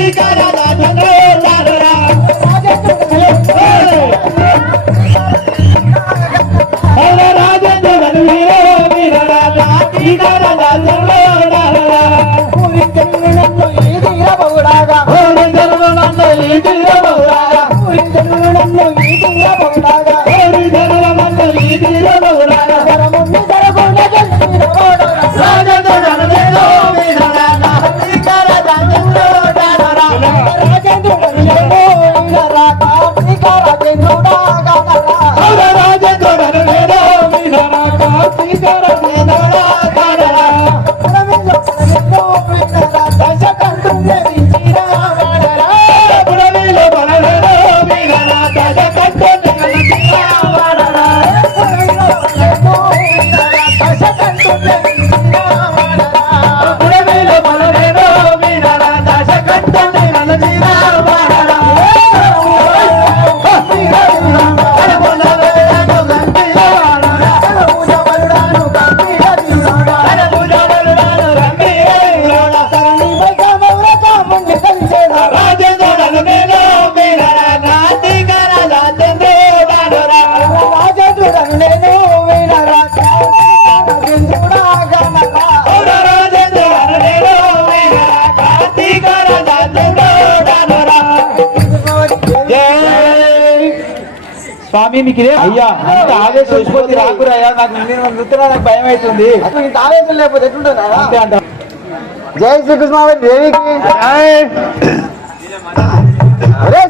కార్తీక స్వామి మీకు ఇదే అయ్యా ఆవేశం వచ్చిపోతే రాకురా అయ్యా నాకు నేను చూస్తున్నా నాకు భయం అవుతుంది లేకపోతే ఎట్లుంటుందా అంతే అంట జై శ్రీకృష్ణ దేవికి.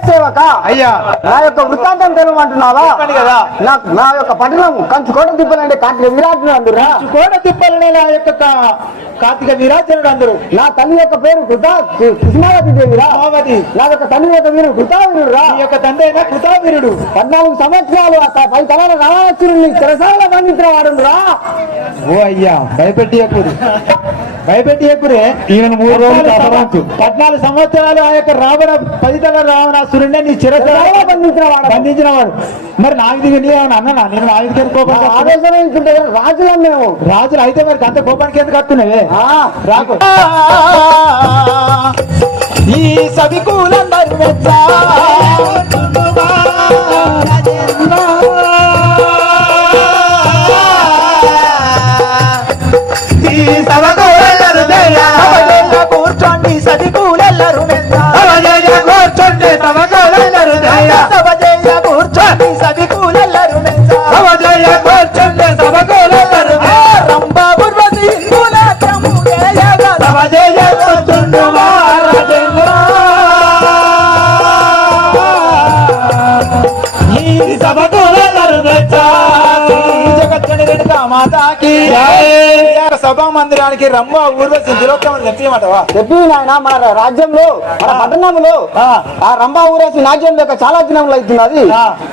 సేవక అయ్యా. నా యొక్క వృత్తాంతం తెలవమంటున్నావా నాకు నా యొక్క పట్టణం కంచు కోట తిప్పాలంటే కార్తీక విరాట్ అందురా కోట తిప్పలనే నా యొక్క కార్తీక విరాజనుడు అందరూ. నా తల్లి యొక్క పేరు కృష్ణావతి దేవిరా. నా యొక్క తల్లి యొక్క వీరు కృతావీరురా ఈ యొక్క తండ్రి అయిన కృతావీరుడు. పద్నాలుగు సంవత్సరాలు ఆ త- పై తలాల రావణాసురుణ్ణి చెరసాల బంధించిన వాడురా ఓ అయ్యా భయపెట్టి ఎక్కురు భయపెట్టి ఎక్కురే ఈయన మూడు రోజులు. పద్నాలుగు సంవత్సరాలు ఆ యొక్క రావణ పదితల రావణాసురుణ్ణి నీ చిరస చెరసాల బంధించిన వాడు బంధించిన వాడు మరి నాకు దిగి నీ ఏమన్నా అన్నా నేను ఆయుధ కోపం వస్తుంది. ఆవేశం రాజులం మేము. రాజులు అయితే మరి అంత కోపానికి ఎందుకు వస్తున్నావే? రాకు. ఈ సవికూలందరూ మెచ్చా మాతాకి సభా మందిరానికి రంభ ఊర్వశి దిలోత్తమని చెప్పమంటావా చెప్పి నాయన మన రాజ్యంలో మన పట్టణంలో ఆ. ఆ రంభా ఊరేసి నాట్యం యొక్క చాలా దినములు అవుతున్నది.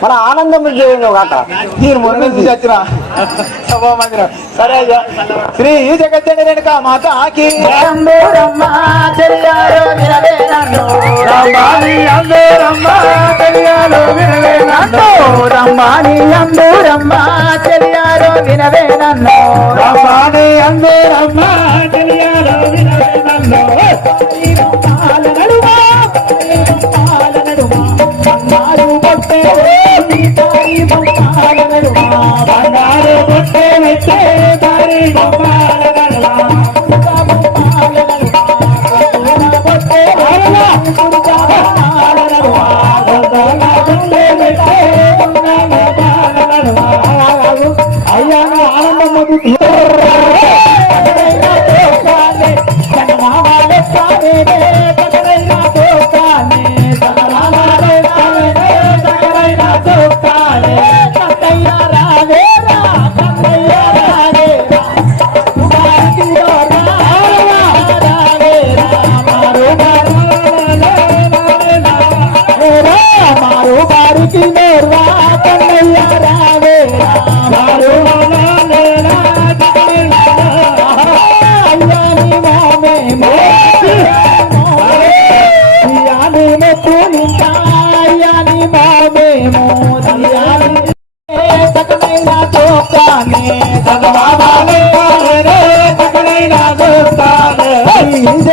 మన ఆనందం కాక. నేను మొన్న నుంచి వచ్చిన సభా మందిరం. సరే అయ్యా. శ్రీ జగత్తుని వెనుక మాతాకి. రమాని అందరమ్మ తెలియాలో వినలే నన్ను రమ్మాని అందూరమ్మ చెలియారో వినవే నన్ను అందరమ్మ తెలియాలో బంగారు బొట్టే దారి బొమ్మాల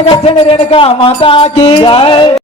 रेणुका माता की। जय।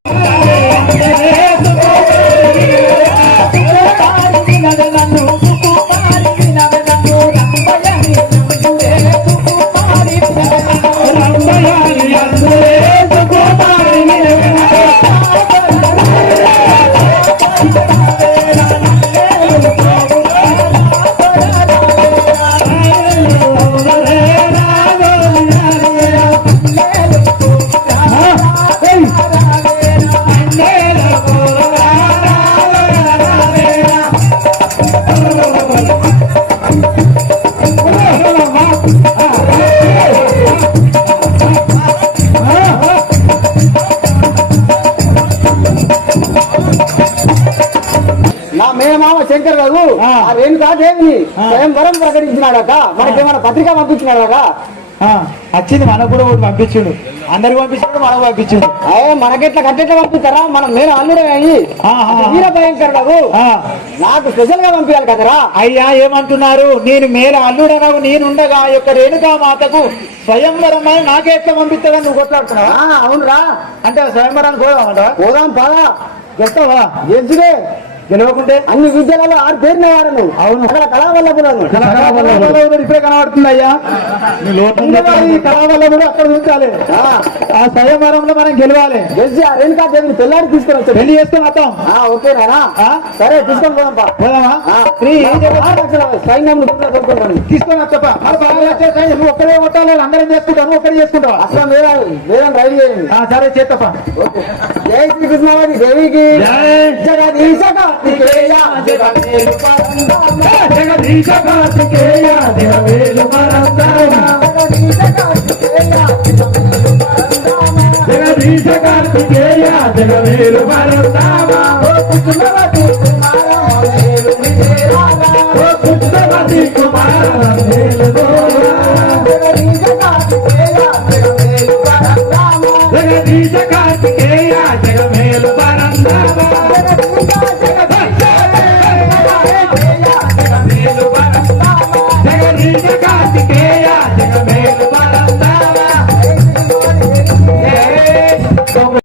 శంకర్ రావు ఆ. ఆ రేణుకా దేవిని ఆ. స్వయంవరం ప్రకటించినాడక మనకేమైనా పత్రిక పంపించినాడక ఆ, వచ్చింది మనకు కూడా ఒకటి పంపించుడు. అందరికి పంపించాడు మనకు పంపించుడు. అయ్యే మనకెట్లా కట్టెట్లా పంపిస్తారా? మనం నేను అల్లుడే అయ్యి. వీర భయంకర్ రావు ఆ, నాకు స్పెషల్గా పంపించాలి కదరా? అయ్యా ఏమంటున్నారు? నేను మేల అల్లుడనవు నేనుండగా యొక్క రేణుకా మాతకు స్వయంవరం అని నాకే ఎట్లా పంపిస్తాడని నువ్వు కొట్లాడుతున్నావా? అవునురా. అంటే స్వయంవరానికి పోదామంటావా? పోదాం పదా. గెలుస్తావా? గెలుచుడే గెలవకుంటే? అన్ని విద్యలలో ఆరు పేరున నువ్వు అవును. అక్కడ కళావల్లభులను. కళావల్లభుడు. ఇప్పుడే కనబడుతుంది అయ్యా ఈ కళావల్లభుడు అక్కడ ఉంచాలి. ఆ, స్వయంవరంలో మనం గెలవాలి. గెలిచి ఆ రేణుకా దేవిని పెళ్ళాడి తీసుకొని వచ్చాడు. పెళ్ళి చేసుకుని వస్తాం ఆ? సరే తీసుకొని పోదాం పా. పోదామా? ఆ, శ్రీ ఏం చెప్పు? సైన్యం దొరుకుతున్నాను తీసుకొని. నువ్వు ఒక్కడే కొట్టాలి అందరం చేసుకుంటావు నువ్వు ఒక్కడే చేసుకుంటావా? అసలు వేరే వేరే రైలు చేయండి సరే ఓకే. జై దేవికి. జగదీశ కార్తికేయ జగదేలు పరంధామ. జగదీశ కార్తికేయ దేవేలు పరంధామ జగదీశ కార్తికేయ జగదీశ కార్తికేయ జగవేలు